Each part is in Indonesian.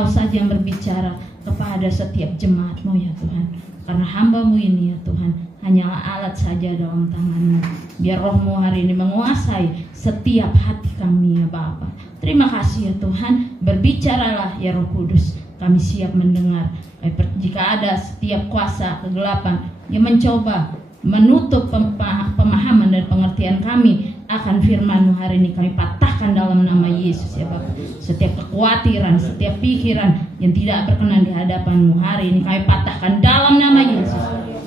Engkau saja yang berbicara kepada setiap jemaat-Mu ya Tuhan. Karena hamba-Mu ini ya Tuhan hanyalah alat saja dalam tangan-Mu. Biar Roh-Mu hari ini menguasai setiap hati kami ya Bapa. Terima kasih ya Tuhan. Berbicaralah ya Roh Kudus. Kami siap mendengar. Jika ada setiap kuasa kegelapan yang mencoba menutup pemahaman dan pengertian kami akan firman-Mu hari ini, kami patahkan dalam nama Yesus ya Bapak. Setiap kekhawatiran, setiap pikiran yang tidak berkenan di hadapan-Mu hari ini kami patahkan dalam nama Yesus.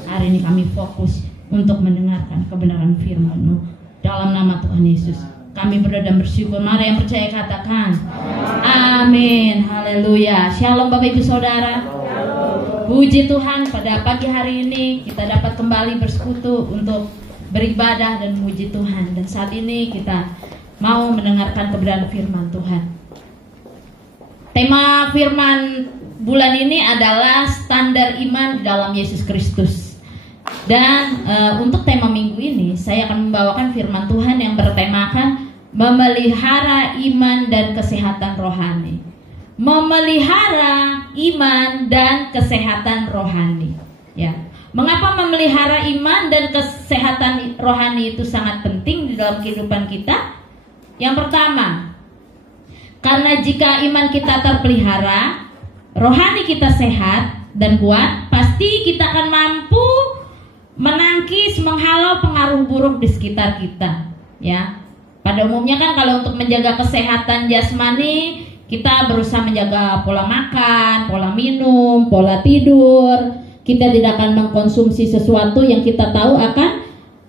Hari ini kami fokus untuk mendengarkan kebenaran firman-Mu dalam nama Tuhan Yesus. Kami berdoa dan bersyukur. Mari yang percaya katakan amin. Haleluya. Shalom Bapak Ibu Saudara. Puji Tuhan, pada pagi hari ini kita dapat kembali bersekutu untuk beribadah dan memuji Tuhan. Dan saat ini kita mau mendengarkan kebenaran firman Tuhan. Tema firman bulan ini adalah standar iman di dalam Yesus Kristus. Dan untuk tema minggu ini saya akan membawakan firman Tuhan yang bertemakan memelihara iman dan kesehatan rohani. Memelihara iman dan kesehatan rohani. Ya. Mengapa memelihara iman dan kesehatan rohani itu sangat penting di dalam kehidupan kita? Yang pertama, karena jika iman kita terpelihara, rohani kita sehat dan kuat, pasti kita akan mampu menangkis, menghalau pengaruh buruk di sekitar kita. Ya, pada umumnya kan kalau untuk menjaga kesehatan jasmani, kita berusaha menjaga pola makan, pola minum, pola tidur. Kita tidak akan mengkonsumsi sesuatu yang kita tahu akan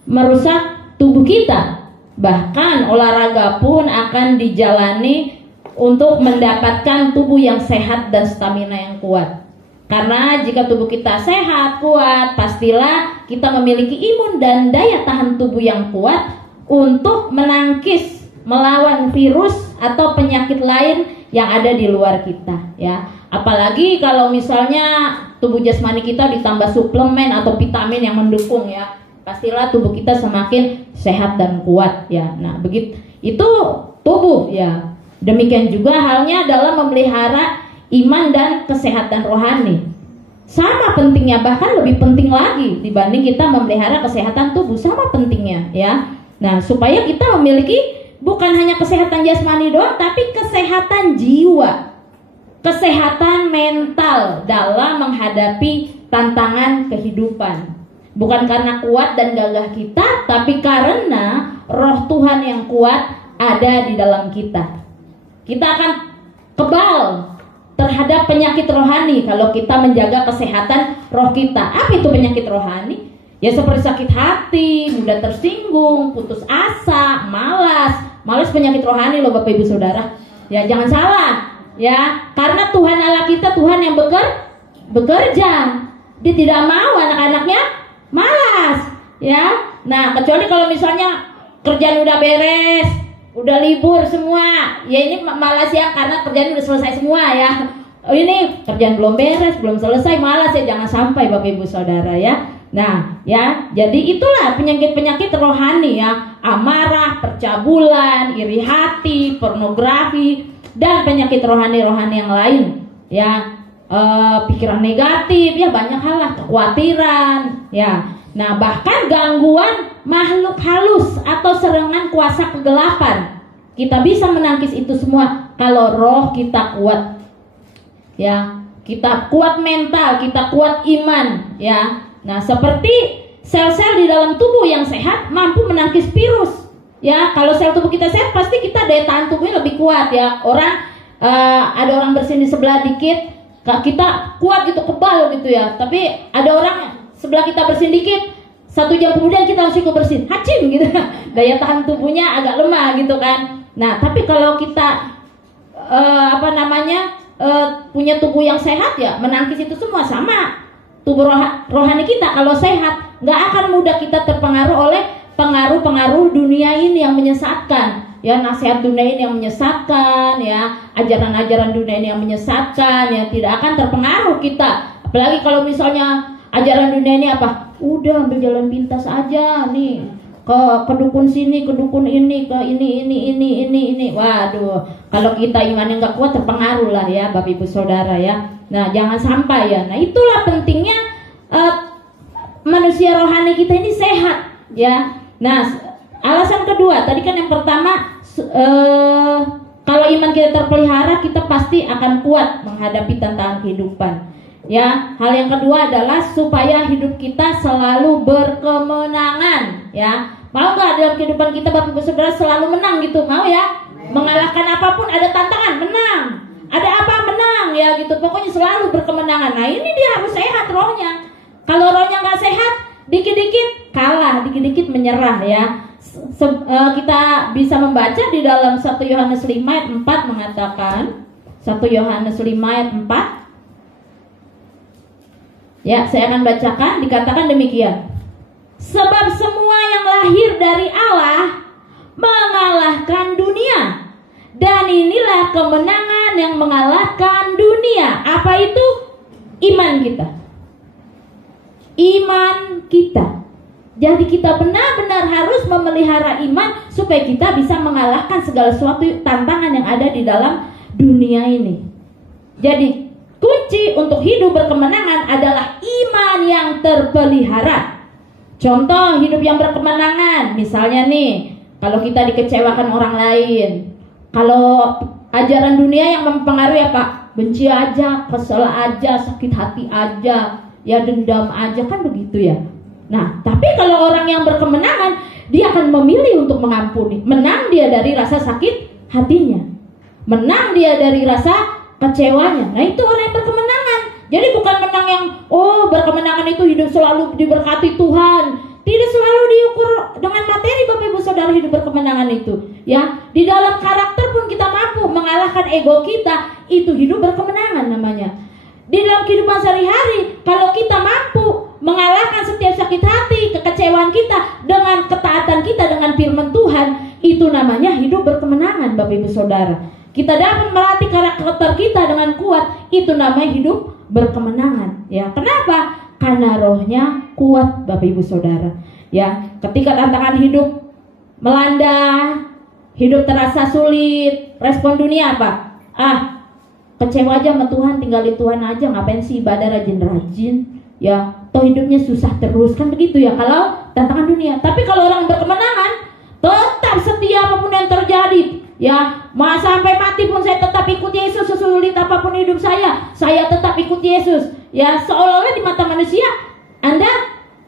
merusak tubuh kita. Bahkan olahraga pun akan dijalani untuk mendapatkan tubuh yang sehat dan stamina yang kuat. Karena jika tubuh kita sehat, kuat, pastilah kita memiliki imun dan daya tahan tubuh yang kuat untuk menangkis, melawan virus atau penyakit lain yang ada di luar kita, ya. Apalagi kalau misalnya tubuh jasmani kita ditambah suplemen atau vitamin yang mendukung, ya, pastilah tubuh kita semakin sehat dan kuat, ya. Nah, begitu itu tubuh, ya. Demikian juga halnya dalam memelihara iman dan kesehatan rohani. Sama pentingnya, bahkan lebih penting lagi dibanding kita memelihara kesehatan tubuh, sama pentingnya, ya. Nah, supaya kita memiliki bukan hanya kesehatan jasmani doang, tapi kesehatan jiwa, kesehatan mental dalam menghadapi tantangan kehidupan. Bukan karena kuat dan gagah kita, tapi karena roh Tuhan yang kuat ada di dalam kita. Kita akan kebal terhadap penyakit rohani kalau kita menjaga kesehatan roh kita. Apa itu penyakit rohani? Ya seperti sakit hati, mudah tersinggung, putus asa, malas penyakit rohani loh Bapak Ibu Saudara. Ya jangan salah, ya, karena Tuhan Allah kita Tuhan yang bekerja. Dia tidak mau anak-anaknya malas, ya. Nah, kecuali kalau misalnya kerjaan udah beres, udah libur semua, ya ini malas ya karena kerjaan udah selesai semua, ya. Oh, ini kerjaan belum beres, belum selesai, malas ya. Jangan sampai Bapak Ibu Saudara, ya. Nah, ya, jadi itulah penyakit-penyakit rohani, ya. Amarah, percabulan, iri hati, pornografi, dan penyakit rohani-rohani yang lain, ya. Pikiran negatif, ya, banyak hal lah, kekhawatiran, ya. Nah, bahkan gangguan makhluk halus atau serangan kuasa kegelapan. Kita bisa menangkis itu semua kalau roh kita kuat, ya. Kita kuat mental, kita kuat iman, ya. Nah, seperti sel-sel di dalam tubuh yang sehat mampu menangkis virus, ya. Kalau sel tubuh kita sehat, pasti kita daya tahan tubuhnya lebih kuat, ya. Ada orang bersin di sebelah dikit, kita kuat gitu, kebal gitu, ya. Tapi ada orang sebelah kita bersin dikit, 1 jam kemudian kita langsung bersin, hacim gitu. Daya tahan tubuhnya agak lemah gitu kan. Nah, tapi kalau kita punya tubuh yang sehat, ya, menangkis itu semua. Sama tubuh rohani kita kalau sehat, nggak akan mudah kita terpengaruh oleh pengaruh-pengaruh dunia ini yang menyesatkan, ya. Nasihat dunia ini yang menyesatkan, ya, ajaran-ajaran dunia ini yang menyesatkan, ya, tidak akan terpengaruh kita. Apalagi kalau misalnya ajaran dunia ini apa? Udah ambil jalan pintas aja nih, ke dukun sini, ke dukun ini, ke ini. Waduh, kalau kita imannya nggak kuat terpengaruh lah ya, Bapak Ibu Saudara ya. Nah, jangan sampai ya. Nah, itulah pentingnya manusia rohani kita ini sehat ya. Nah, alasan kedua, tadi kan yang pertama kalau iman kita terpelihara, kita pasti akan kuat menghadapi tantangan kehidupan. Ya, hal yang kedua adalah supaya hidup kita selalu berkemenangan. Ya, mau nggak dalam kehidupan kita Bapak Ibu Saudara selalu menang gitu? Mau ya? Mengalahkan apapun, ada tantangan menang, ada apa menang ya gitu. Pokoknya selalu berkemenangan. Nah, ini dia harus sehat rohnya. Kalau rohnya nggak sehat, dikit-dikit kalah, dikit-dikit menyerah ya. Kita bisa membaca di dalam 1 Yohanes 5 ayat 4 mengatakan, 1 Yohanes 5 ayat 4. Ya, saya akan bacakan, dikatakan demikian. Sebab semua yang lahir dari Allah mengalahkan dunia. Dan inilah kemenangan yang mengalahkan dunia. Apa itu? Iman kita. Iman kita. Jadi kita benar-benar harus memelihara iman supaya kita bisa mengalahkan segala sesuatu tantangan yang ada di dalam dunia ini. Jadi kunci untuk hidup berkemenangan adalah iman yang terpelihara. Contoh hidup yang berkemenangan, misalnya nih, kalau kita dikecewakan orang lain, kalau ajaran dunia yang mempengaruhi apa? Benci aja, kesel aja, sakit hati aja, ya dendam aja, kan begitu ya. Nah, tapi kalau orang yang berkemenangan, dia akan memilih untuk mengampuni. Menang dia dari rasa sakit hatinya, menang dia dari rasa kecewanya. Nah, itu orang yang berkemenangan. Jadi bukan menang yang berkemenangan itu hidup selalu diberkati Tuhan. Tidak selalu diukur dengan materi Bapak Ibu Saudara hidup berkemenangan itu. Ya, di dalam karakter pun kita mampu mengalahkan ego kita, itu hidup berkemenangan namanya. Di dalam kehidupan sehari-hari, kalau kita mampu mengalahkan setiap sakit hati, kekecewaan kita dengan ketaatan kita dengan firman Tuhan, itu namanya hidup berkemenangan Bapak Ibu Saudara. Kita dapat melatih karakter kita dengan kuat, itu namanya hidup berkemenangan. Ya, kenapa? Karena rohnya kuat Bapak Ibu Saudara. Ya, ketika tantangan hidup melanda, hidup terasa sulit, respon dunia apa? Kecewa aja sama Tuhan, tinggalin Tuhan aja, ngapain sih ibadah rajin-rajin? Ya, toh hidupnya susah terus, kan begitu ya kalau tantangan dunia. Tapi kalau orang berkemenangan, tetap setia apapun yang terjadi. Ya, mau sampai mati pun saya tetap ikut Yesus, sesulit apapun hidup saya tetap ikut Yesus. Ya, seolah-olah di mata manusia Anda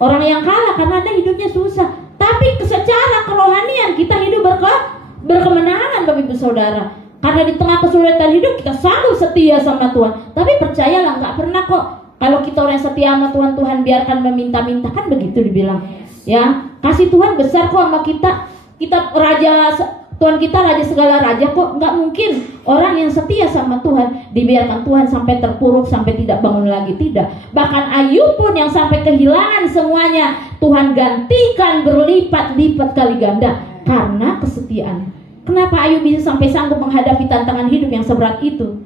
orang yang kalah karena Anda hidupnya susah. Tapi secara kerohanian kita hidup berkemenangan Bapak Ibu Saudara. Karena di tengah kesulitan hidup kita selalu setia sama Tuhan. Tapi percayalah, nggak pernah kok kalau kita orang setia sama Tuhan, Tuhan biarkan meminta-minta, kan begitu dibilang. Ya, kasih Tuhan besar kok sama kita. Kita raja, Tuhan kita raja segala raja kok. Nggak mungkin orang yang setia sama Tuhan dibiarkan Tuhan sampai terpuruk, sampai tidak bangun lagi, tidak. Bahkan Ayub pun yang sampai kehilangan semuanya, Tuhan gantikan berlipat-lipat kali ganda karena kesetiaan. Kenapa Ayub bisa sampai sanggup menghadapi tantangan hidup yang seberat itu?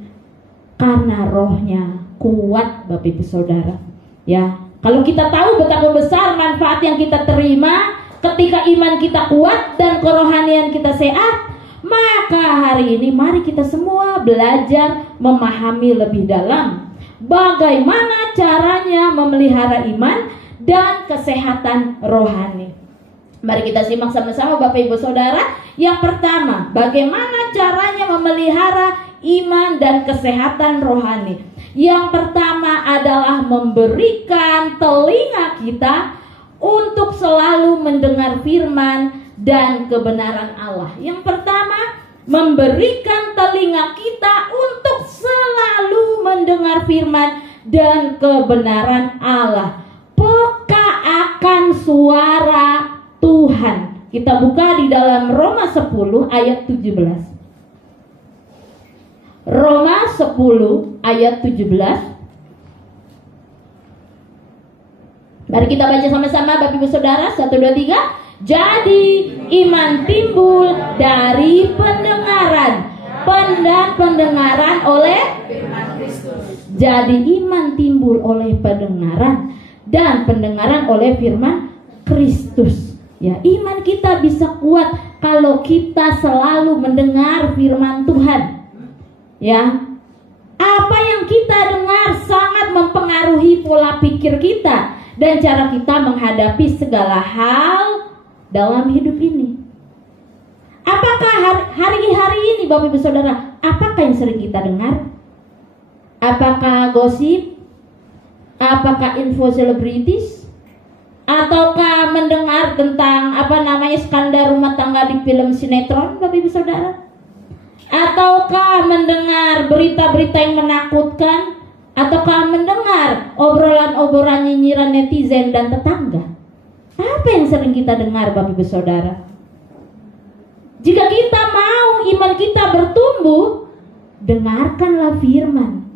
Karena rohnya kuat Bapak Ibu Saudara. Ya, kalau kita tahu betapa besar manfaat yang kita terima ketika iman kita kuat dan kerohanian kita sehat, maka hari ini mari kita semua belajar memahami lebih dalam bagaimana caranya memelihara iman dan kesehatan rohani. Mari kita simak sama-sama Bapak Ibu Saudara. Yang pertama, bagaimana caranya memelihara iman dan kesehatan rohani. Yang pertama adalah memberikan telinga kita untuk selalu mendengar firman dan kebenaran Allah. Yang pertama, memberikan telinga kita untuk selalu mendengar firman dan kebenaran Allah. Peka akan suara Tuhan. Kita buka di dalam Roma 10 ayat 17. Roma 10 ayat 17. Mari kita baca sama-sama Bapak Ibu Saudara. 1, 2, 3. Jadi iman timbul dari pendengaran, dan pendengaran oleh firman Kristus. Jadi iman timbul oleh pendengaran dan pendengaran oleh firman Kristus. Ya, iman kita bisa kuat kalau kita selalu mendengar firman Tuhan. Ya, apa yang kita dengar sangat mempengaruhi pola pikir kita dan cara kita menghadapi segala hal dalam hidup ini. Apakah hari-hari ini Bapak Ibu Saudara, apakah yang sering kita dengar? Apakah gosip? Apakah info selebritis? Ataukah mendengar tentang skandal rumah tangga di film sinetron, Bapak Ibu Saudara? Ataukah mendengar berita-berita yang menakutkan? Ataukah mendengar obrolan-obrolan nyinyiran netizen dan tetangga? Apa yang sering kita dengar, Bapak Ibu Saudara? Jika kita mau iman kita bertumbuh, dengarkanlah firman.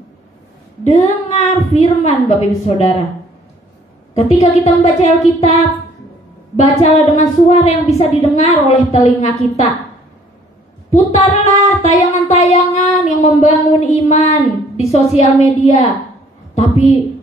Dengar firman, Bapak Ibu Saudara. Ketika kita membaca Alkitab, bacalah dengan suara yang bisa didengar oleh telinga kita. Putarlah tayangan-tayangan yang membangun iman di sosial media. Tapi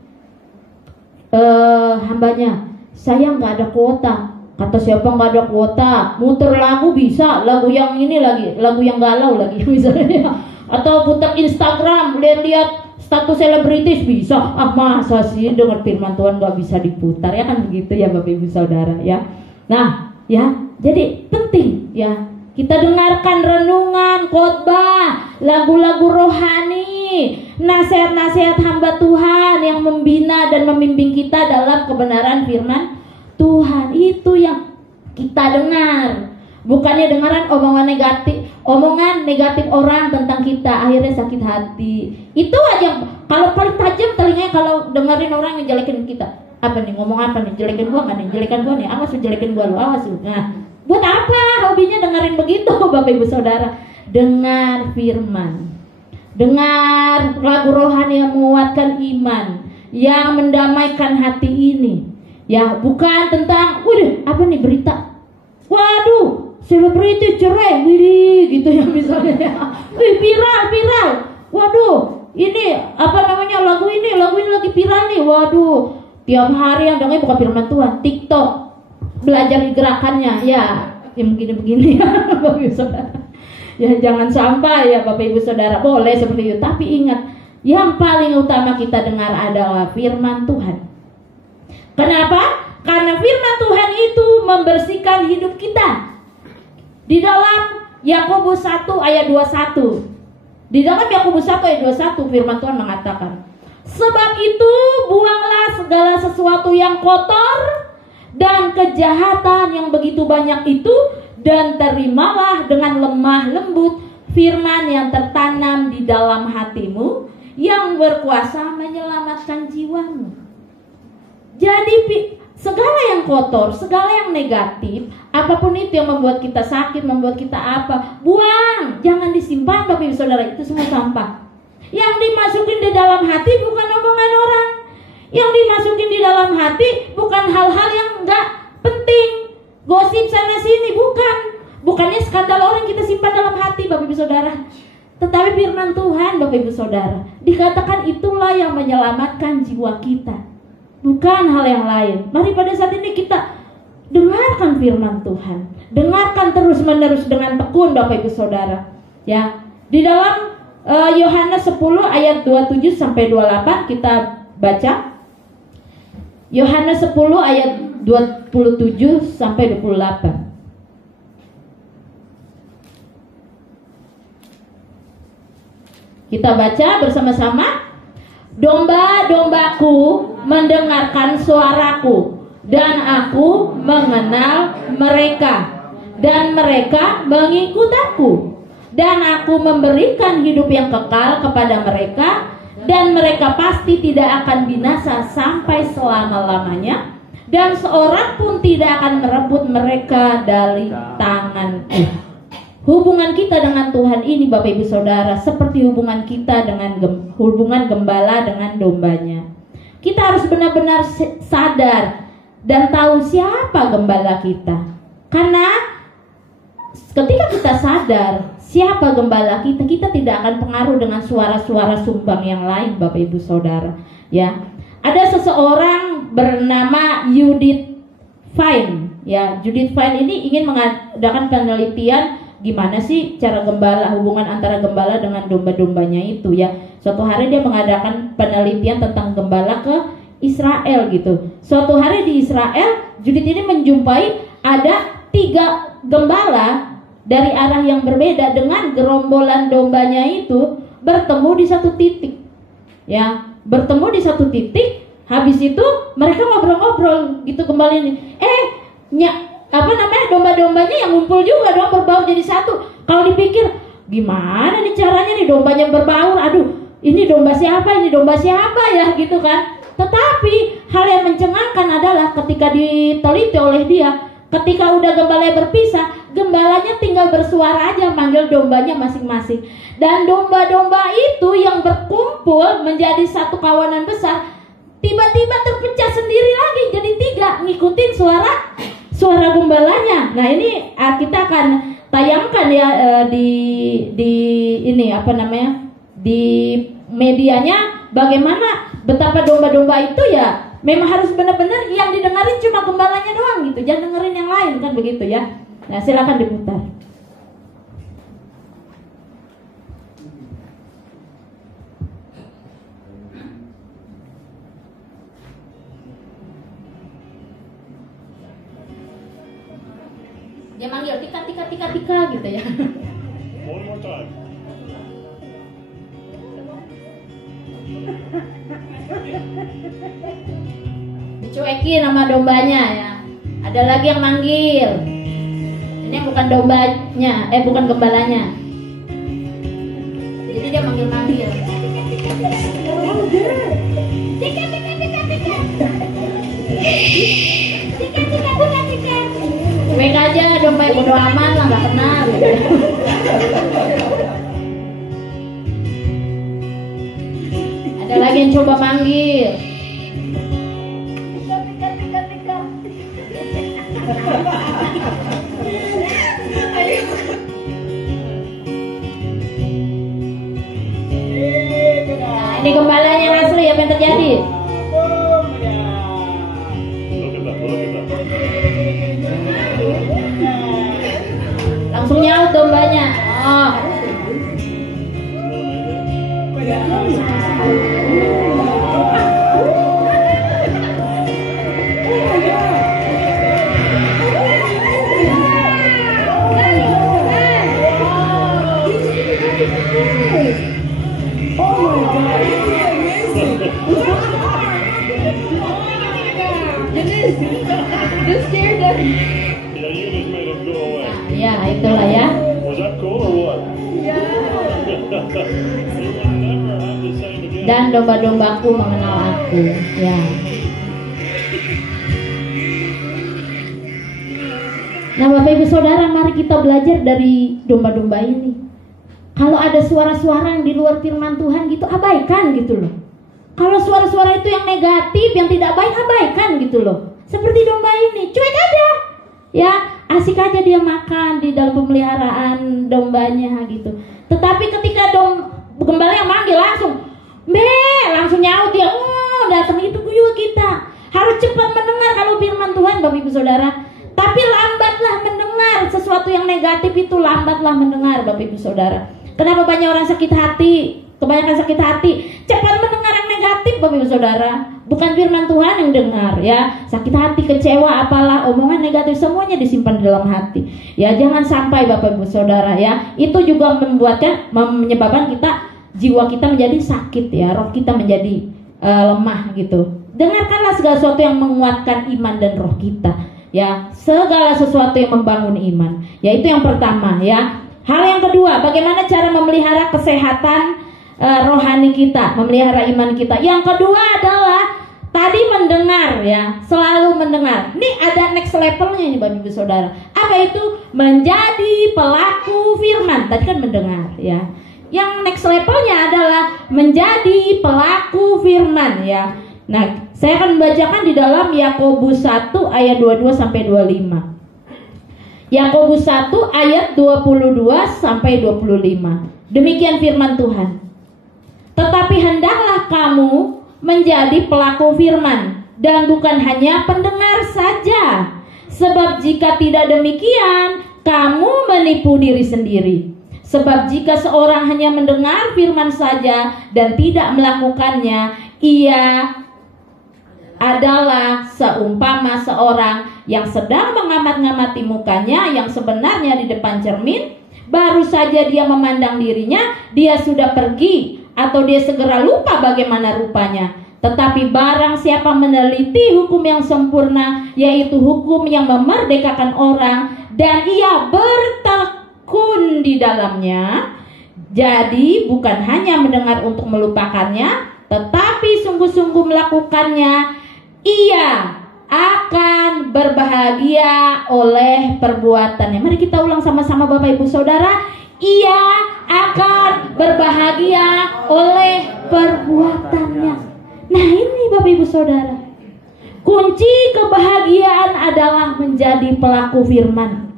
hambanya, saya nggak ada kuota. Kata siapa nggak ada kuota? Muter lagu bisa, lagu yang ini lagi, lagu yang galau lagi misalnya. Atau putar Instagram, lihat status selebritis bisa. Masa sih dengar firman Tuhan gak bisa diputar? Ya kan begitu ya Bapak Ibu Saudara ya. Nah ya, jadi penting ya kita dengarkan renungan, khotbah, lagu-lagu rohani, nasihat-nasihat hamba Tuhan yang membina dan membimbing kita dalam kebenaran firman Tuhan. Itu yang kita dengar. Bukannya dengaran omongan negatif orang tentang kita, akhirnya sakit hati. Itu aja. Kalau paling tajam telinganya kalau dengerin orang yang jelekin kita. Apa nih, ngomong apa nih, jelekin gua nggak nih, jelekan gua nih, awas lu jelekin gua lu, awas lu. Nah, buat apa hobinya dengerin begitu, Bapak Ibu Saudara? Dengar firman, dengar lagu rohani yang menguatkan iman, yang mendamaikan hati ini. Ya, bukan tentang, waduh, apa nih berita? Waduh, selebritis cerai, widih, gitu ya misalnya. Viral. Waduh, ini lagu ini lagi viral nih. Waduh, tiap hari yang dengar bukan firman Tuhan, TikTok, belajar gerakannya. Ya begini ya, Bapak Ibu Saudara. Ya jangan sampai ya Bapak Ibu Saudara, boleh seperti itu, tapi ingat, yang paling utama kita dengar adalah firman Tuhan. Kenapa? Karena firman Tuhan itu membersihkan hidup kita. Di dalam Yakobus 1 ayat 21. Di dalam Yakobus 1 ayat 21 firman Tuhan mengatakan, sebab itu buanglah segala sesuatu yang kotor dan kejahatan yang begitu banyak itu, dan terimalah dengan lemah lembut firman yang tertanam di dalam hatimu, yang berkuasa menyelamatkan jiwamu. Jadi segala yang kotor, segala yang negatif, apapun itu yang membuat kita sakit, membuat kita apa, buang, jangan disimpan Bapak Ibu Saudara, itu semua sampah. Yang dimasukin di dalam hati bukan omongan orang, yang dimasukin di dalam hati bukan hal-hal yang enggak penting, gosip sana sini, bukannya skandal orang kita simpan dalam hati Bapak Ibu Saudara. Tetapi firman Tuhan Bapak Ibu Saudara, dikatakan itulah yang menyelamatkan jiwa kita, bukan hal yang lain. Mari pada saat ini kita dengarkan firman Tuhan, dengarkan terus-menerus dengan tekun Bapak Ibu Saudara. Ya, di dalam Yohanes 10 ayat 27 sampai 28 kita baca. Yohanes 10 ayat 27 sampai 28. Kita baca bersama-sama. Domba-dombaku mendengarkan suaraku, dan aku mengenal mereka, dan mereka mengikut aku, dan aku memberikan hidup yang kekal kepada mereka, dan mereka pasti tidak akan binasa sampai selama-lamanya, dan seorang pun tidak akan merebut mereka dari tanganku. Hubungan kita dengan Tuhan ini Bapak Ibu Saudara seperti hubungan kita dengan hubungan gembala dengan dombanya. Kita harus benar-benar sadar dan tahu siapa gembala kita. Karena ketika kita sadar siapa gembala kita, kita tidak akan pengaruh dengan suara-suara sumbang yang lain Bapak Ibu Saudara. Ya, ada seseorang bernama Judith Fine. Ya, Judith Fine ini ingin mengadakan penelitian gimana sih cara gembala, hubungan antara gembala dengan domba-dombanya itu ya. Suatu hari dia mengadakan penelitian tentang gembala ke Israel gitu. Suatu hari di Israel, Judith ini menjumpai ada 3 gembala dari arah yang berbeda dengan gerombolan dombanya itu bertemu di satu titik. Ya, bertemu di satu titik. Habis itu mereka ngobrol-ngobrol gitu kembali nih. Domba-dombanya yang ngumpul juga dong, berbaur jadi satu. Kalau dipikir gimana nih caranya nih dombanya berbaur? Aduh, ini domba siapa? Ini domba siapa ya gitu kan? Tetapi hal yang mencengangkan adalah ketika diteliti oleh dia, ketika udah gembalanya berpisah, gembalanya tinggal bersuara aja manggil dombanya masing-masing. Dan domba-domba itu yang berkumpul menjadi satu kawanan besar, tiba-tiba terpecah sendiri lagi jadi 3 ngikutin suara gembalanya. Nah ini kita akan tayangkan ya di medianya, bagaimana betapa domba-domba itu ya memang harus benar-benar yang didengarin cuma gembalanya doang gitu, jangan dengerin yang lain kan begitu ya. Nah silakan diputar. Dia manggil tika gitu ya. One more time. Dicuekin sama dombanya ya. Ada lagi yang manggil. Ini bukan dombanya, bukan gembalanya. Jadi dia manggil-manggil. Cuek aja domba yang bodo amat lah, gak kenal gitu. Ada lagi yang coba manggil. Nah, ini gembalanya yang asli, apa yang terjadi? Langsung nyaut dombanya. Oh. Just scared them. Yeah, you just made them go away. Ya, itulah ya. Was that cool or what? Yeah. You will never have the same again. Dan domba-dombaku mengenal aku. Ya. Nah, Bapak Ibu Saudara, mari kita belajar dari domba-domba ini. Kalau ada suara-suara yang di luar firman Tuhan gitu, abaikan gitu loh. Kalau suara-suara itu yang negatif, yang tidak baik, abaikan gitu loh. Seperti domba ini, cuek aja. Ya, asik aja dia makan di dalam pemeliharaan dombanya gitu. Tetapi ketika gembala yang manggil langsung nyaut dia, datang itu juga kita. Harus cepat mendengar kalau firman Tuhan, Bapak Ibu Saudara. Tapi lambatlah mendengar sesuatu yang negatif itu, lambatlah mendengar Bapak Ibu Saudara. Kenapa banyak orang sakit hati? Kebanyakan sakit hati, cepat mendengar yang negatif Bapak Ibu Saudara. Bukan firman Tuhan yang dengar ya. Sakit hati, kecewa, apalah, omongan negatif semuanya disimpan di dalam hati. Ya, jangan sampai Bapak Ibu Saudara ya. Itu juga menyebabkan jiwa kita menjadi sakit ya, roh kita menjadi lemah gitu. Dengarkanlah segala sesuatu yang menguatkan iman dan roh kita. Ya, segala sesuatu yang membangun iman. Ya, itu yang pertama ya. Hal yang kedua, bagaimana cara memelihara kesehatan rohani kita, memelihara iman kita. Yang kedua adalah tadi mendengar ya, selalu mendengar. Ini ada next levelnya nih Bapak Ibu Saudara. Apa itu? Menjadi pelaku firman. Tadi kan mendengar ya. Yang next levelnya adalah menjadi pelaku firman ya. Nah, saya akan membacakan di dalam Yakobus 1 ayat 22 sampai 25. Yakobus 1 ayat 22 sampai 25. Demikian firman Tuhan. Tetapi hendaklah kamu menjadi pelaku firman dan bukan hanya pendengar saja, Sebab jika tidak demikian, kamu menipu diri sendiri. Sebab jika seorang hanya mendengar firman saja dan tidak melakukannya, ia adalah seumpama seorang yang sedang mengamat-ngamati mukanya yang sebenarnya di depan cermin. Baru saja dia memandang dirinya, dia sudah pergi atau dia segera lupa bagaimana rupanya. Tetapi barang siapa meneliti hukum yang sempurna, yaitu hukum yang memerdekakan orang, dan ia bertekun di dalamnya, jadi bukan hanya mendengar untuk melupakannya, tetapi sungguh-sungguh melakukannya, ia akan berbahagia oleh perbuatannya. Mari kita ulang sama-sama Bapak Ibu Saudara. Ia akan berbahagia oleh perbuatannya. Nah ini Bapak Ibu Saudara, kunci kebahagiaan adalah menjadi pelaku firman.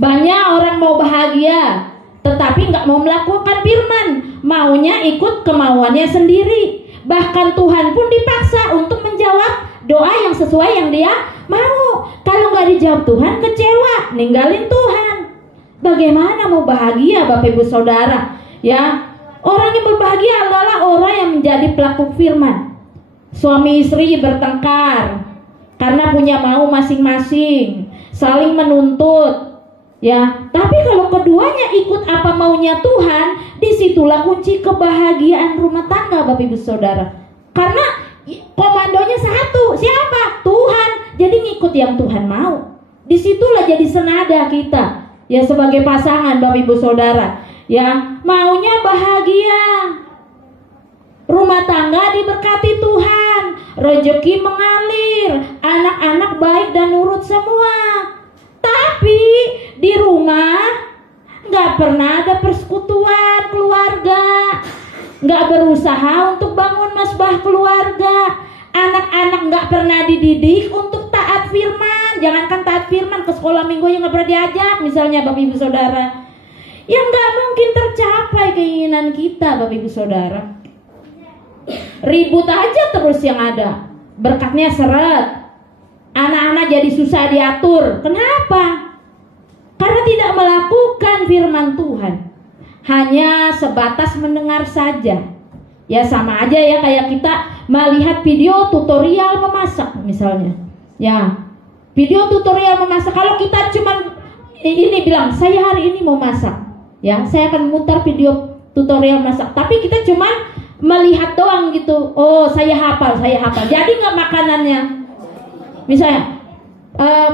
Banyak orang mau bahagia tetapi nggak mau melakukan firman, maunya ikut kemauannya sendiri. Bahkan Tuhan pun dipaksa untuk menjawab doa yang sesuai yang dia mau. Kalau nggak dijawab Tuhan, kecewa, ninggalin Tuhan. Bagaimana mau bahagia Bapak Ibu Saudara? Ya, orang yang berbahagia adalah orang yang menjadi pelaku firman. Suami istri bertengkar karena punya mau masing-masing, saling menuntut. Ya, tapi kalau keduanya ikut apa maunya Tuhan, disitulah kunci kebahagiaan rumah tangga Bapak Ibu Saudara. Karena komandonya satu, siapa? Tuhan. Jadi ngikut yang Tuhan mau. Disitulah jadi senada kita, ya sebagai pasangan Bapak Ibu Saudara. Ya, maunya bahagia, rumah tangga diberkati Tuhan, rezeki mengalir, anak-anak baik dan nurut semua. Tapi di rumah nggak pernah ada persekutuan keluarga, nggak berusaha untuk bangun masbah keluarga, anak-anak nggak pernah dididik untuk taat firman. Jangankan taat firman, ke sekolah minggu yang nggak pernah diajak, misalnya Bapak Ibu Saudara. Yang nggak mungkin tercapai keinginan kita Bapak Ibu Saudara. Ribut aja terus yang ada, berkatnya seret. Anak-anak jadi susah diatur. Kenapa? Karena tidak melakukan firman Tuhan, hanya sebatas mendengar saja. Ya sama aja ya kayak kita melihat video tutorial memasak misalnya. Ya, video tutorial memasak. Kalau kita cuma ini bilang, saya hari ini mau masak, ya saya akan mutar video tutorial masak. Tapi kita cuma melihat doang gitu. Oh saya hafal. Jadi nggak makanannya. Misalnya,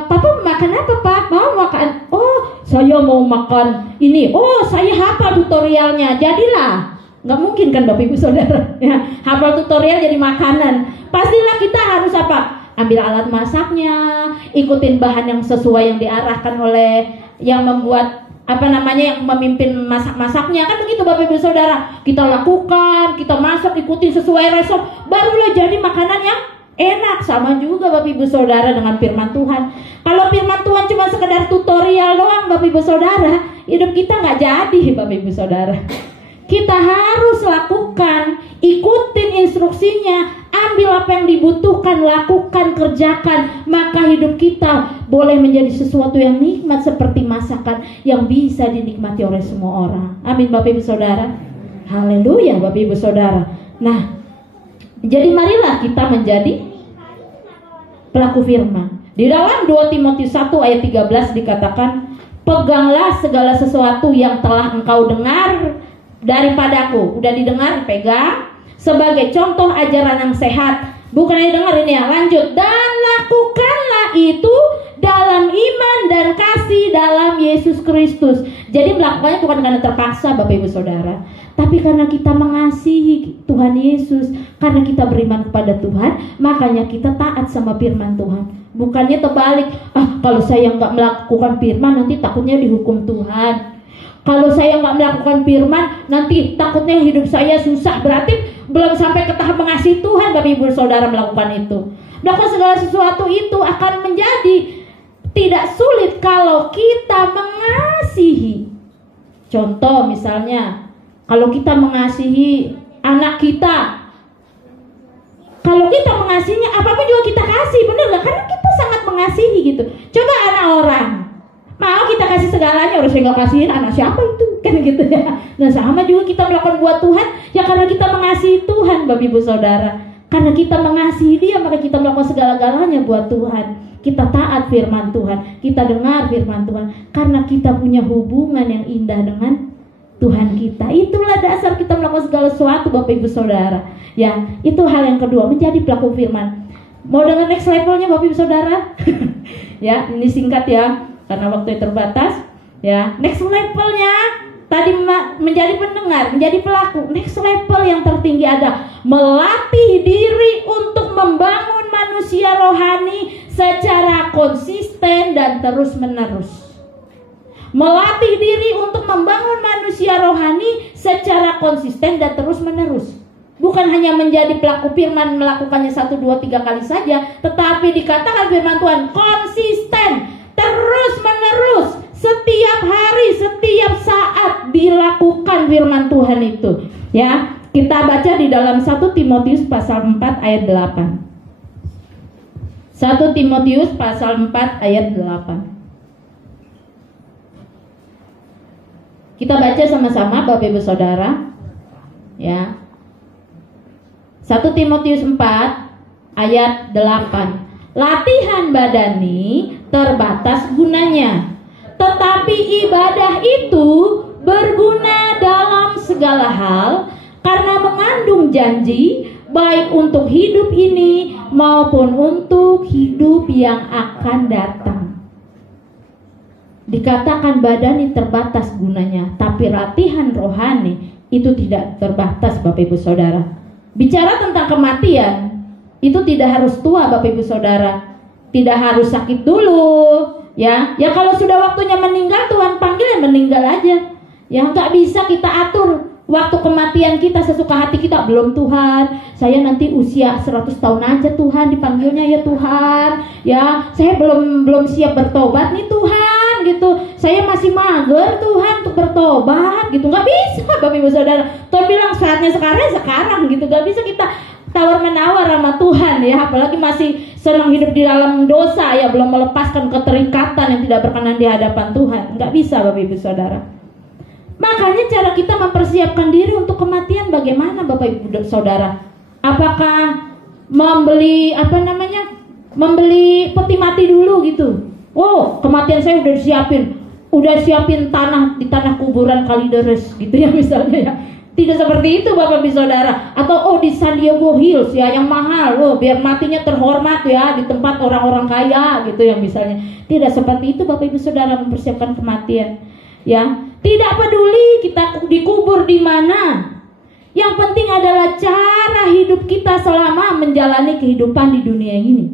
Papa makan apa Pak? Mau makan? Oh, saya mau makan ini. Oh, saya hafal tutorialnya. Jadilah. Nggak mungkin kan Bapak Ibu Saudara ya, hafal tutorial jadi makanan. Pastilah kita harus apa? Ambil alat masaknya, ikutin bahan yang sesuai yang diarahkan oleh yang membuat yang memimpin masak-masaknya. Kan begitu Bapak Ibu Saudara. Kita lakukan, kita masak, ikutin sesuai resep, barulah jadi makanan yang enak. Sama juga Bapak Ibu Saudara dengan firman Tuhan. Kalau firman Tuhan cuma sekedar tutorial doang Bapak Ibu Saudara, hidup kita nggak jadi Bapak Ibu Saudara. Kita harus lakukan, ikutin instruksinya, ambil apa yang dibutuhkan, lakukan, kerjakan. Maka hidup kita boleh menjadi sesuatu yang nikmat seperti masakan yang bisa dinikmati oleh semua orang. Amin Bapak Ibu Saudara. Haleluya Bapak Ibu Saudara. Nah, jadi marilah kita menjadi pelaku firman. Di dalam 2 Timotius 1 ayat 13 dikatakan, peganglah segala sesuatu yang telah engkau dengar daripadaku. Udah didengar, pegang sebagai contoh ajaran yang sehat. Bukan aja dengar ini ya, lanjut. Dan lakukanlah itu dalam iman dan kasih dalam Yesus Kristus. Jadi melakukannya bukan karena terpaksa Bapak Ibu Saudara, tapi karena kita mengasihi Tuhan Yesus. Karena kita beriman kepada Tuhan, makanya kita taat sama firman Tuhan. Bukannya terbalik, kalau saya nggak melakukan firman nanti takutnya dihukum Tuhan. Kalau saya nggak melakukan firman nanti takutnya hidup saya susah. Berarti belum sampai ke tahap mengasihi Tuhan Bapak Ibu Saudara melakukan itu. Melakukan segala sesuatu itu akan menjadi tidak sulit kalau kita mengasihi. Contoh misalnya, kalau kita mengasihi anak kita, kalau kita mengasihinya apapun juga kita kasih, benar nggak? Karena kita sangat mengasihi gitu. Coba anak orang, mau kita kasih segalanya, orang saya nggak kasihin, anak siapa itu? Kan gitu ya. Nah sama juga kita melakukan buat Tuhan, ya karena kita mengasihi Tuhan, Bapak Ibu Saudara. Karena kita mengasihi Dia, maka kita melakukan segala-galanya buat Tuhan. Kita taat firman Tuhan, kita dengar firman Tuhan, karena kita punya hubungan yang indah dengan Tuhan kita. Itulah dasar kita melakukan segala sesuatu, Bapak Ibu Saudara. Ya, itu hal yang kedua, menjadi pelaku firman. Mau dengan next levelnya, Bapak Ibu Saudara? Ya, ini singkat ya, karena waktu terbatas. Ya, next levelnya tadi menjadi pendengar, menjadi pelaku. Next level yang tertinggi ada melatih diri untuk membangun manusia rohani secara konsisten dan terus-menerus. Melatih diri untuk membangun manusia rohani secara konsisten dan terus-menerus. Bukan hanya menjadi pelaku firman melakukannya 1, 2, 3 kali saja, tetapi dikatakan firman Tuhan konsisten, terus-menerus, setiap hari, setiap saat dilakukan firman Tuhan itu. Ya, kita baca di dalam 1 Timotius pasal 4 ayat 8. 1 Timotius pasal 4 ayat 8. Kita baca sama-sama Bapak Ibu Saudara. Ya. 1 Timotius 4 ayat 8. Latihan badani terbatas gunanya, tetapi ibadah itu berguna dalam segala hal karena mengandung janji baik untuk hidup ini maupun untuk hidup yang akan datang. Dikatakan badani terbatas gunanya, tapi latihan rohani itu tidak terbatas, Bapak Ibu Saudara. Bicara tentang kematian, itu tidak harus tua, Bapak Ibu Saudara. Tidak harus sakit dulu, ya. Ya kalau sudah waktunya meninggal, Tuhan panggil ya meninggal aja. Ya nggak bisa kita atur waktu kematian kita sesuka hati kita. Belum Tuhan, saya nanti usia 100 tahun aja Tuhan dipanggilnya ya Tuhan. Ya, saya belum siap bertobat nih Tuhan gitu. Saya masih mager Tuhan untuk bertobat gitu. Nggak bisa Bapak Ibu Saudara. Tuhan bilang saatnya sekarang gitu. Nggak bisa kita tawar menawar sama Tuhan ya. Apalagi masih senang hidup di dalam dosa ya, belum melepaskan keterikatan yang tidak berkenan di hadapan Tuhan. Nggak bisa Bapak Ibu Saudara. Makanya cara kita mempersiapkan diri untuk kematian bagaimana Bapak Ibu Saudara? Apakah membeli peti mati dulu gitu? Oh, kematian saya udah siapin tanah di tanah kuburan Kalideres gitu ya misalnya ya. Tidak seperti itu Bapak Ibu Saudara. Atau di San Diego Hills ya yang mahal biar matinya terhormat ya di tempat orang-orang kaya gitu ya misalnya. Tidak seperti itu Bapak Ibu Saudara mempersiapkan kematian. Ya, tidak peduli kita dikubur di mana. Yang penting adalah cara hidup kita selama menjalani kehidupan di dunia ini.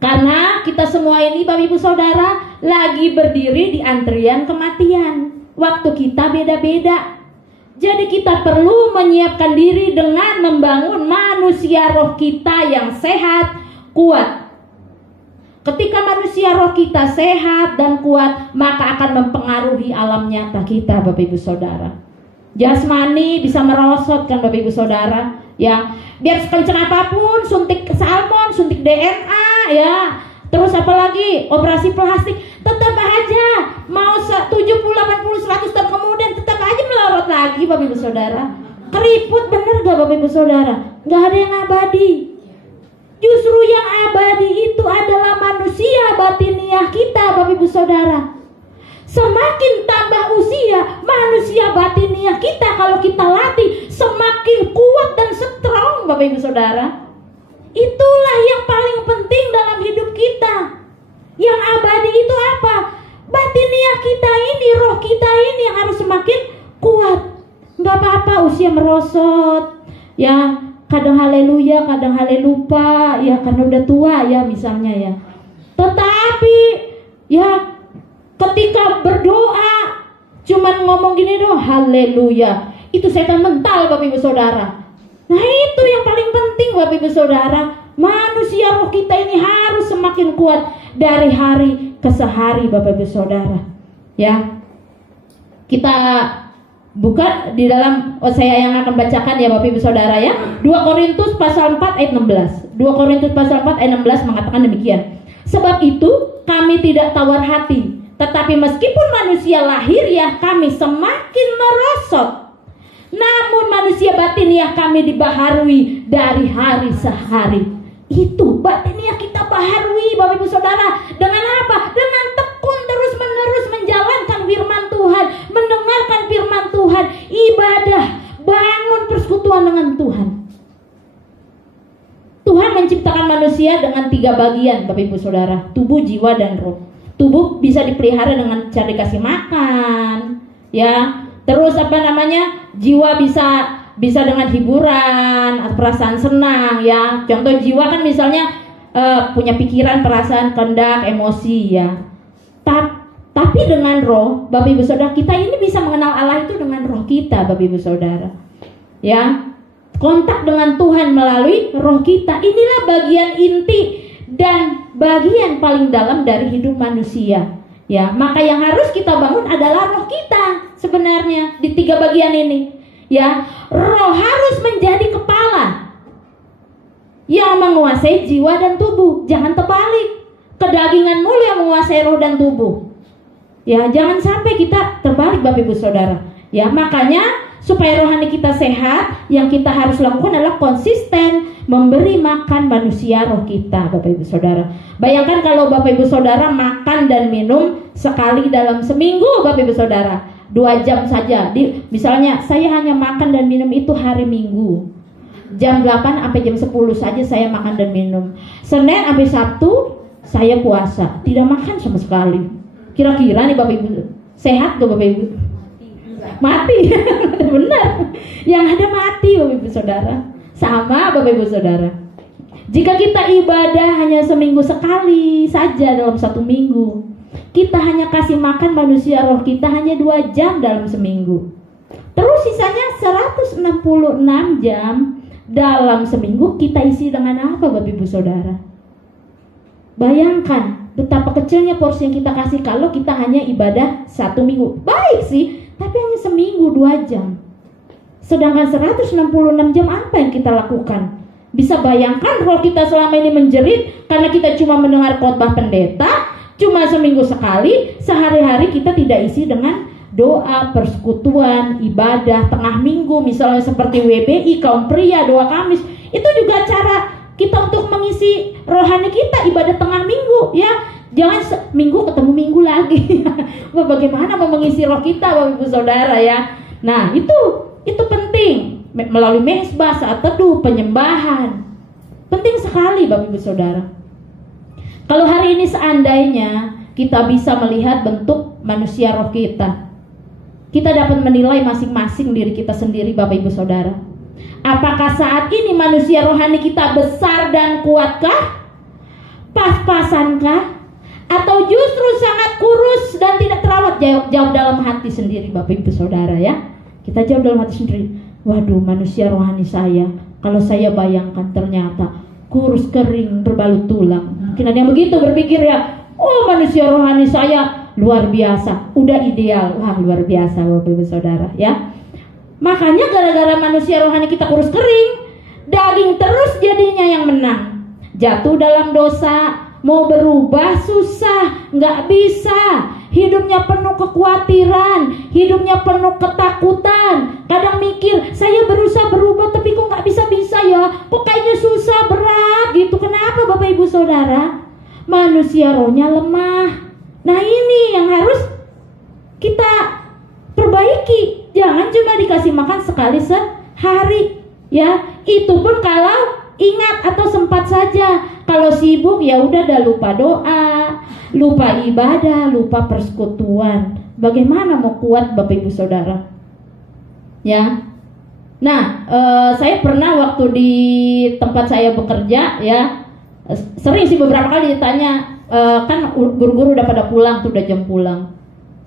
Karena kita semua ini Bapak Ibu Saudara lagi berdiri di antrian kematian. Waktu kita beda-beda. Jadi kita perlu menyiapkan diri dengan membangun manusia roh kita yang sehat, kuat. Ketika manusia roh kita sehat dan kuat, maka akan mempengaruhi alam nyata kita Bapak Ibu Saudara. Jasmani bisa merosot kan Bapak Ibu Saudara. Ya, biar sekencang apapun, suntik salmon, suntik DNA ya. Terus apalagi operasi plastik, tetap aja mau 70, 80, 100 tahun kemudian tetap aja melorot lagi Bapak Ibu Saudara. Keriput bener gak Bapak Ibu Saudara? Gak ada yang abadi. Justru yang abadi itu adalah manusia batiniah kita Bapak Ibu Saudara. Semakin tambah usia manusia batiniah kita, kalau kita latih semakin kuat dan strong Bapak Ibu Saudara. Itulah yang paling penting dalam hidup kita. Yang abadi itu apa? Batiniah kita ini, roh kita ini yang harus semakin kuat. Gak apa-apa usia merosot ya, kadang haleluya, kadang halelupa ya, karena udah tua ya misalnya ya. Tetapi ya ketika berdoa cuman ngomong gini doang, haleluya, itu setan mental Bapak Ibu Saudara. Nah itu yang paling penting Bapak Ibu Saudara. Manusia roh kita ini harus semakin kuat dari hari ke hari Bapak Ibu Saudara. Ya, kita Buka di dalam saya yang akan bacakan ya Bapak Ibu Saudara ya. 2 Korintus pasal 4 ayat 16. 2 Korintus pasal 4 ayat 16 mengatakan demikian. Sebab itu kami tidak tawar hati, tetapi meskipun manusia lahiriah kami semakin merosot, namun manusia batiniah kami dibaharui dari hari sehari. Itu batiniah kita baharui Bapak Ibu Saudara. Dengan apa? Dengan tekun terus menerus menjalankan firman Tuhan, mendengarkan firman Tuhan, ibadah, bangun persekutuan dengan Tuhan. Tuhan menciptakan manusia dengan 3 bagian Bapak Ibu Saudara, tubuh, jiwa, dan roh. Tubuh bisa dipelihara dengan cara dikasih makan, ya. Terus jiwa bisa dengan hiburan, perasaan senang, ya. Contoh jiwa kan misalnya punya pikiran, perasaan, kehendak, emosi, ya. Tapi dengan roh, Bapak Ibu Saudara, kita ini bisa mengenal Allah itu dengan roh kita, Bapak Ibu Saudara, ya. Kontak dengan Tuhan melalui roh kita. Inilah bagian inti dan bagian paling dalam dari hidup manusia. Ya, maka yang harus kita bangun adalah roh kita sebenarnya di 3 bagian ini. Ya, roh harus menjadi kepala yang menguasai jiwa dan tubuh. Jangan terbalik. Kedagingan mulu yang menguasai roh dan tubuh. Ya, jangan sampai kita terbalik Bapak Ibu Saudara. Ya, makanya supaya rohani kita sehat, yang kita harus lakukan adalah konsisten memberi makan manusia roh kita, Bapak Ibu Saudara. Bayangkan kalau Bapak Ibu Saudara makan dan minum sekali dalam seminggu, Bapak Ibu Saudara, 2 jam saja. Misalnya saya hanya makan dan minum itu hari Minggu, jam 8 sampai jam 10 saja saya makan dan minum. Senin sampai Sabtu saya puasa, tidak makan sama sekali. Kira-kira nih Bapak Ibu, sehat gak Bapak Ibu? Mati. Benar. Yang ada mati Bapak Ibu Saudara. Sama Bapak Ibu Saudara. Jika kita ibadah hanya seminggu sekali saja dalam 1 minggu, kita hanya kasih makan manusia roh kita hanya 2 jam dalam seminggu. Terus sisanya 166 jam dalam seminggu kita isi dengan apa Bapak Ibu Saudara? Bayangkan betapa kecilnya porsi yang kita kasih kalau kita hanya ibadah 1 minggu. Baik sih, tapi hanya seminggu 2 jam. Sedangkan 166 jam apa yang kita lakukan? Bisa bayangkan roh kita selama ini menjerit karena kita cuma mendengar khotbah pendeta, cuma seminggu sekali, sehari-hari kita tidak isi dengan doa, persekutuan, ibadah, tengah minggu, misalnya seperti WBI, kaum pria, doa Kamis. Itu juga cara kita untuk mengisi rohani kita, ibadah tengah minggu, ya. Jangan minggu ketemu minggu lagi. Bagaimana mau mengisi roh kita Bapak Ibu Saudara ya. Nah itu penting. Melalui mezbah, saat teduh, penyembahan, penting sekali Bapak Ibu Saudara. Kalau hari ini seandainya kita bisa melihat bentuk manusia roh kita, kita dapat menilai masing-masing diri kita sendiri Bapak Ibu Saudara. Apakah saat ini manusia rohani kita besar dan kuatkah? Pas-pasankah? Atau justru sangat kurus dan tidak terawat? Jawab dalam hati sendiri Bapak Ibu Saudara ya. Kita jawab dalam hati sendiri. Waduh, manusia rohani saya, kalau saya bayangkan ternyata kurus kering berbalut tulang. Mungkin ada yang begitu berpikir ya. Oh, manusia rohani saya luar biasa, udah ideal. Wah, luar biasa Bapak Ibu Saudara ya. Makanya gara-gara manusia rohani kita kurus kering, daging terus jadinya yang menang. Jatuh dalam dosa, mau berubah susah, nggak bisa. Hidupnya penuh kekhawatiran, hidupnya penuh ketakutan. Kadang mikir, saya berusaha berubah tapi kok nggak bisa-bisa ya. Kok kayaknya susah, berat gitu. Kenapa Bapak Ibu Saudara? Manusia rohnya lemah. Nah ini yang harus kita perbaiki. Jangan cuma dikasih makan sekali sehari ya. Itu pun kalau ingat atau sempat saja. Kalau sibuk ya udah dah lupa doa, lupa ibadah, lupa persekutuan. Bagaimana mau kuat Bapak Ibu Saudara? Ya. Nah, saya pernah waktu di tempat saya bekerja ya, sering sih beberapa kali ditanya, kan guru-guru udah pada pulang tuh, udah jam pulang.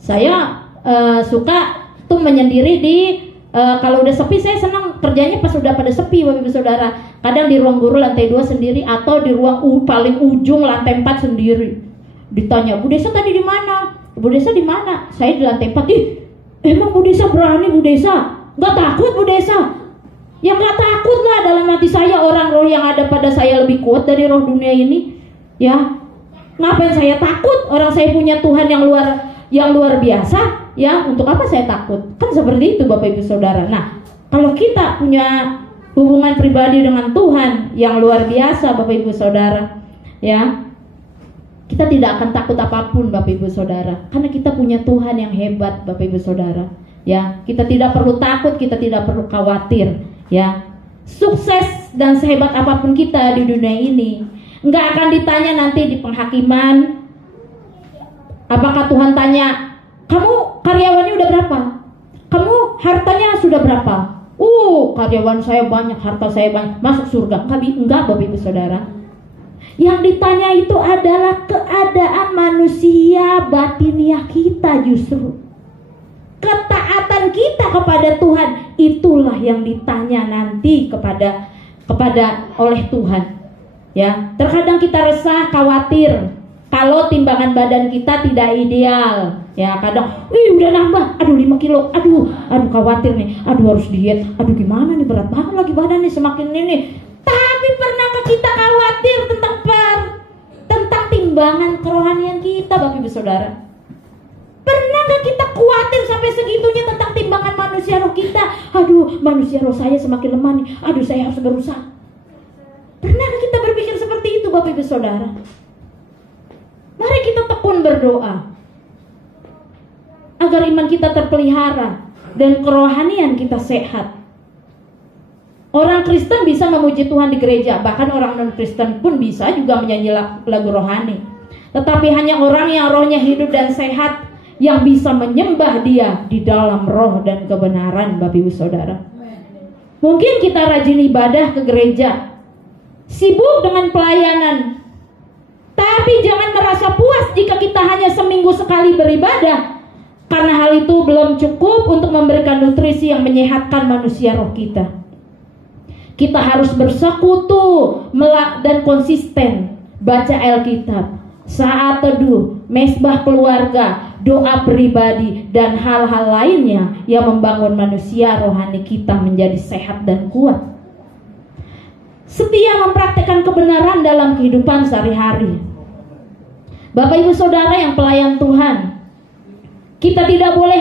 Saya suka tuh menyendiri di kalau udah sepi. Saya senang kerjanya pas udah pada sepi Bapak Ibu Saudara. Kadang di ruang guru lantai 2 sendiri, atau di ruang paling ujung lantai 4 sendiri. Ditanya, Bu Desa tadi di mana? Bu Desa di mana? Saya di lantai 4. Ih, Emang Bu Desa berani, Bu Desa? Gak takut Bu Desa? Ya gak takut lah, dalam hati saya orang roh yang ada pada saya lebih kuat dari roh dunia ini. Ya, ngapain saya takut? Orang saya punya Tuhan yang luar biasa. Ya, untuk apa saya takut? Kan seperti itu Bapak Ibu Saudara. Nah, kalau kita punya hubungan pribadi dengan Tuhan yang luar biasa Bapak Ibu Saudara, ya, kita tidak akan takut apapun Bapak Ibu Saudara, karena kita punya Tuhan yang hebat Bapak Ibu Saudara. Ya, kita tidak perlu takut, kita tidak perlu khawatir. Ya, sukses dan sehebat apapun kita di dunia ini, nggak akan ditanya nanti di penghakiman. Apakah Tuhan tanya, kamu karyawannya udah berapa? Kamu hartanya sudah berapa? Karyawan saya banyak, harta saya banyak, masuk surga. Enggak Bapak Ibu Saudara. Yang ditanya itu adalah keadaan manusia batiniah kita justru. Ketaatan kita kepada Tuhan, itulah yang ditanya nanti kepada oleh Tuhan. Ya, terkadang kita resah, khawatir kalau timbangan badan kita tidak ideal. Ya, kadang, udah nambah, 5 kilo, aduh khawatir nih, harus diet, gimana nih, berat banget lagi badan nih, semakin ini. Tapi pernahkah kita khawatir tentang timbangan kerohanian kita Bapak Ibu Saudara? Pernahkah kita khawatir sampai segitunya tentang timbangan manusia roh kita? Manusia roh saya semakin lemah nih, saya harus berusaha. Pernahkah kita berpikir seperti itu Bapak Ibu Saudara? Mari kita tekun berdoa agar iman kita terpelihara dan kerohanian kita sehat. Orang Kristen bisa memuji Tuhan di gereja, bahkan orang non-Kristen pun bisa juga menyanyi lagu rohani. Tetapi hanya orang yang rohnya hidup dan sehat yang bisa menyembah Dia di dalam roh dan kebenaran Bapak Ibu Saudara. Mungkin kita rajin ibadah ke gereja, sibuk dengan pelayanan, tapi jangan merasa puas jika kita hanya seminggu sekali beribadah, karena hal itu belum cukup untuk memberikan nutrisi yang menyehatkan manusia roh kita. Kita harus bersekutu dan konsisten baca Alkitab, saat teduh, mesbah keluarga, doa pribadi, dan hal-hal lainnya yang membangun manusia rohani kita menjadi sehat dan kuat. Setia mempraktikkan kebenaran dalam kehidupan sehari-hari. Bapak Ibu Saudara yang pelayan Tuhan, kita tidak boleh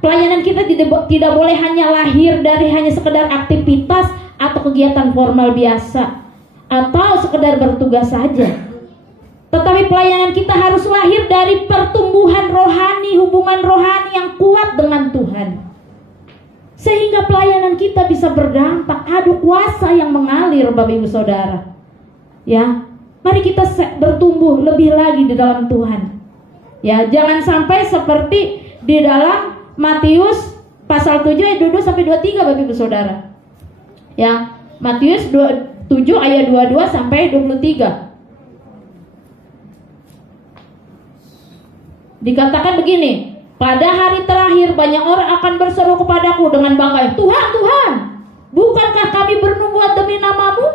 pelayanan kita tidak boleh hanya lahir dari hanya sekedar aktivitas atau kegiatan formal biasa atau sekedar bertugas saja. Tetapi pelayanan kita harus lahir dari pertumbuhan rohani, hubungan rohani yang kuat dengan Tuhan, sehingga pelayanan kita bisa berdampak. Kuasa yang mengalir Bapak Ibu Saudara. Ya, mari kita bertumbuh lebih lagi di dalam Tuhan. Ya, jangan sampai seperti di dalam Matius pasal 7 ayat 22 sampai 23 Bapak Ibu Saudara. Ya, Matius 7 ayat 22 sampai 23. Dikatakan begini, pada hari terakhir banyak orang akan berseru kepadaku dengan bangga, Tuhan, Tuhan, bukankah kami bernubuat demi namamu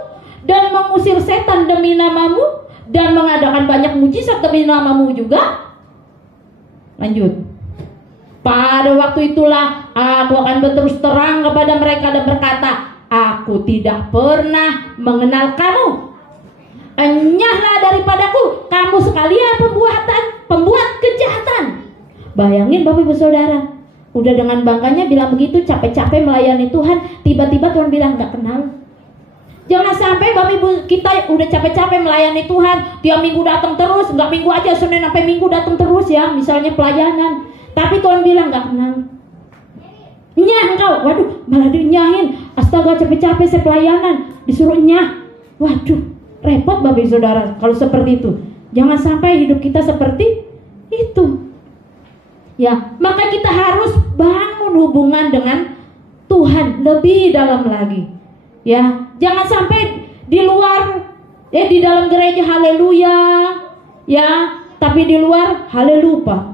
dan mengusir setan demi namamu dan mengadakan banyak mujizat demi namamu juga? Lanjut. Pada waktu itulah aku akan berterus terang kepada mereka dan berkata, aku tidak pernah mengenal kamu. Enyahlah daripadaku, kamu sekalian pembuat kejahatan. Bayangin Bapak Ibu Saudara, udah dengan bangganya bilang begitu, capek-capek melayani Tuhan, tiba-tiba Tuhan bilang gak kenal. Jangan sampai Bapak Ibu kita udah capek-capek melayani Tuhan, tiap minggu datang terus, nggak minggu aja, Senin sampai Minggu datang terus ya, misalnya pelayanan. Tapi Tuhan bilang gak kenal. Nyah engkau, waduh, malah dinyahin. Astaga, capek-capek saya pelayanan, disuruh nyah. Waduh, repot Bapak Ibu Saudara kalau seperti itu. Jangan sampai hidup kita seperti itu. Ya, maka kita harus bangun hubungan dengan Tuhan lebih dalam lagi. Ya, jangan sampai di luar, di dalam gereja haleluya, ya, tapi di luar halelupa.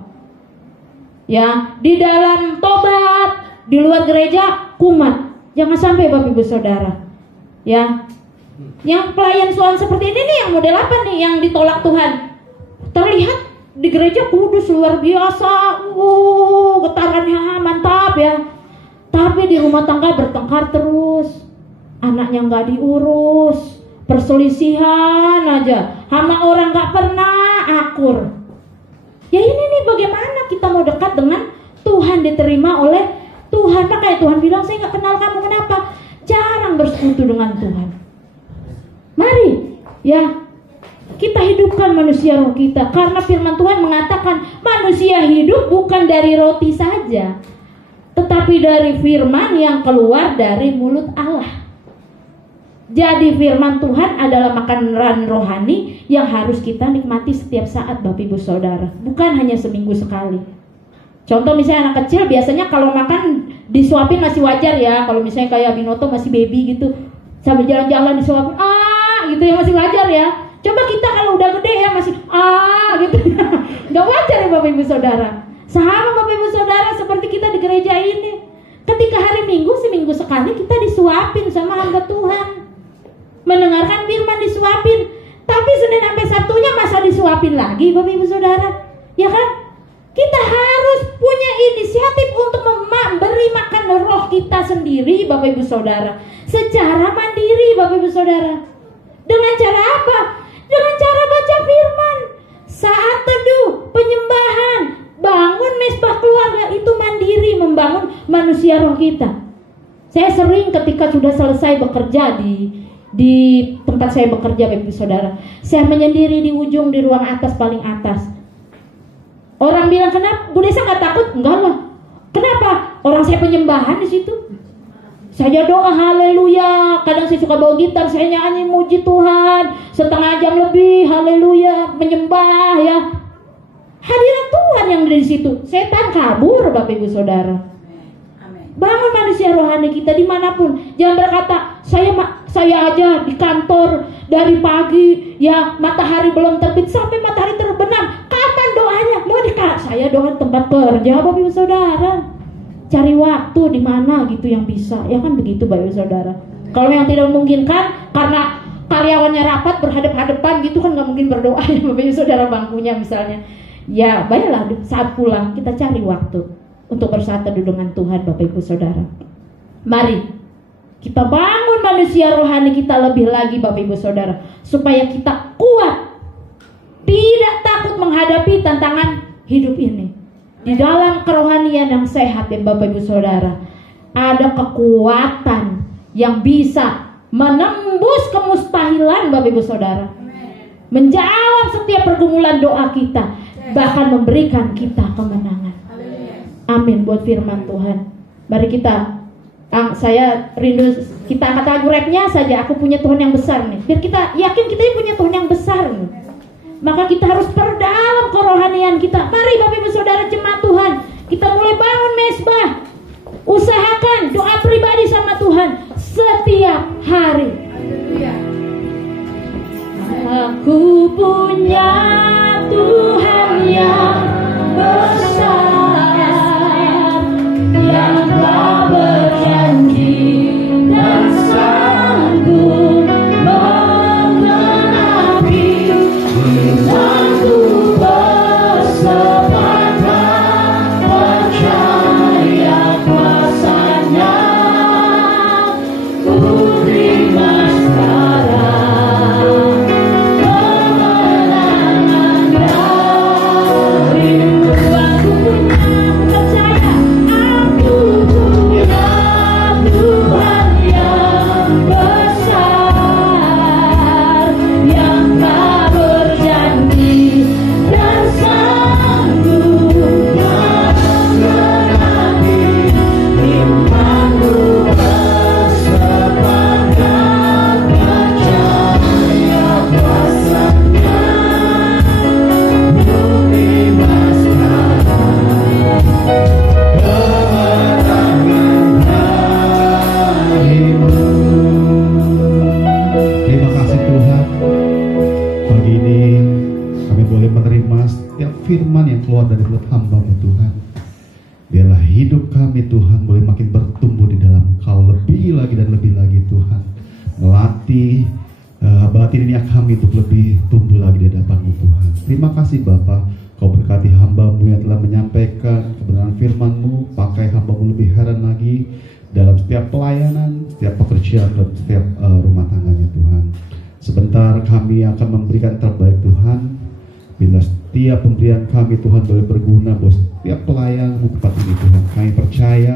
Ya, di dalam tobat, di luar gereja kumat. Jangan sampai Bapak Ibu Saudara. Ya, yang pelayan Tuhan seperti ini nih, yang model apa nih yang ditolak Tuhan? Terlihat di gereja kudus luar biasa, getarannya mantap ya. Tapi di rumah tangga bertengkar terus, anaknya nggak diurus, perselisihan aja, sama orang nggak pernah akur. Ya ini nih bagaimana kita mau dekat dengan Tuhan, diterima oleh Tuhan. Makanya Tuhan bilang, saya nggak kenal kamu. Kenapa? Jarang bersekutu dengan Tuhan. Mari ya kita hidupkan manusia roh kita, karena firman Tuhan mengatakan manusia hidup bukan dari roti saja, tetapi dari firman yang keluar dari mulut Allah. Jadi firman Tuhan adalah makanan rohani yang harus kita nikmati setiap saat, Bapak Ibu Saudara, bukan hanya seminggu sekali. Contoh misalnya anak kecil biasanya kalau makan disuapin masih wajar ya. Kalau misalnya kayak Binoto masih baby gitu, sambil jalan-jalan disuapin gitu ya, masih wajar ya. Coba kita kalau udah gede ya masih gitu nggak wajar ya Bapak Ibu Saudara. Sama Bapak Ibu Saudara seperti kita di gereja ini, ketika hari Minggu seminggu sekali kita disuapin sama hamba Tuhan, mendengarkan firman disuapin. Tapi Senin sampai Sabtunya masa disuapin lagi Bapak Ibu Saudara, ya kan? Kita harus punya inisiatif untuk memberi makan roh kita sendiri Bapak Ibu Saudara, secara mandiri Bapak Ibu Saudara. Dengan cara apa? Dengan cara baca firman, saat teduh, penyembahan, bangun mesbah keluarga, itu mandiri membangun manusia roh kita. Saya sering ketika sudah selesai bekerja di tempat saya bekerja Bapak Ibu Saudara, saya menyendiri di ujung di ruang atas paling atas. Orang bilang, kenapa Bu Desa nggak takut? Enggak lah. Kenapa? Orang saya penyembahan di situ. Saya doa haleluya. Kadang saya suka bawa gitar, saya nyanyi muji Tuhan setengah jam lebih, haleluya, menyembah ya. Hadirat Tuhan yang di situ. Setan kabur Bapak Ibu Saudara. Bangun manusia rohani kita dimanapun. Jangan berkata, saya aja di kantor dari pagi ya, matahari belum terbit sampai matahari terbenam. Kapan doanya? Saya doa tempat kerja Bapak Ibu Saudara. Cari waktu di mana gitu yang bisa. Ya kan begitu Bapak Ibu Saudara. Kalau yang tidak memungkinkan karena karyawannya rapat berhadap-hadapan gitu kan nggak mungkin berdoa ya Bapak Ibu Saudara, bangkunya misalnya. Ya baiklah saat pulang kita cari waktu untuk bersatu dengan Tuhan Bapak Ibu Saudara. Mari kita bangun manusia rohani kita lebih lagi Bapak Ibu Saudara, supaya kita kuat, tidak takut menghadapi tantangan hidup ini. Di dalam kerohanian yang sehat ya Bapak Ibu Saudara, ada kekuatan yang bisa menembus kemustahilan Bapak Ibu Saudara, menjawab setiap pergumulan doa kita, bahkan memberikan kita kemenangan. Amin buat firman Tuhan. Mari kita, saya rindu kita angkat lagu rapnya saja, aku punya Tuhan yang besar nih. Biar kita yakin kita punya Tuhan yang besar nih. Maka kita harus perdalam kerohanian kita. Mari Bapak Ibu Saudara jemaat Tuhan, kita mulai bangun mesbah. Usahakan doa pribadi sama Tuhan setiap hari. Aku punya Tuhan yang besar, yang telah berjanji dan sanggup menggenapi firman-Ku, bersepakat percaya kuasa-Nya, ku terima sekarang kemenangan darimu. Aku punya percaya, aku punya Tuhan yang besar, yang tak berjanji dan sanggup menggenapi firman-Ku, bersepakat percaya kuasa-Nya, ku terima sekarang kemenangan darimu. Terima kasih Tuhan. Pagi ini kami boleh menerima setiap firman yang keluar dari mulut hamba-Mu Tuhan. Biarlah hidup kami Tuhan boleh makin bertumbuh di dalam Kau lebih lagi dan lebih lagi Tuhan. Melatih batin ini kami untuk lebih tumbuh lagi di hadapan-Mu Tuhan. Terima kasih Bapa Kau berkati hamba-Mu yang telah menyampaikan kebenaran firman-Mu. Pakai hamba-Mu lebih heran lagi dalam setiap pelayanan, setiap pekerjaan, dan setiap rumah tangganya Tuhan. Sebentar kami akan memberikan terbaik Tuhan. Bila setiap pemberian kami Tuhan boleh berguna buat setiap pelayan-Mu tempat ini Tuhan. Kami percaya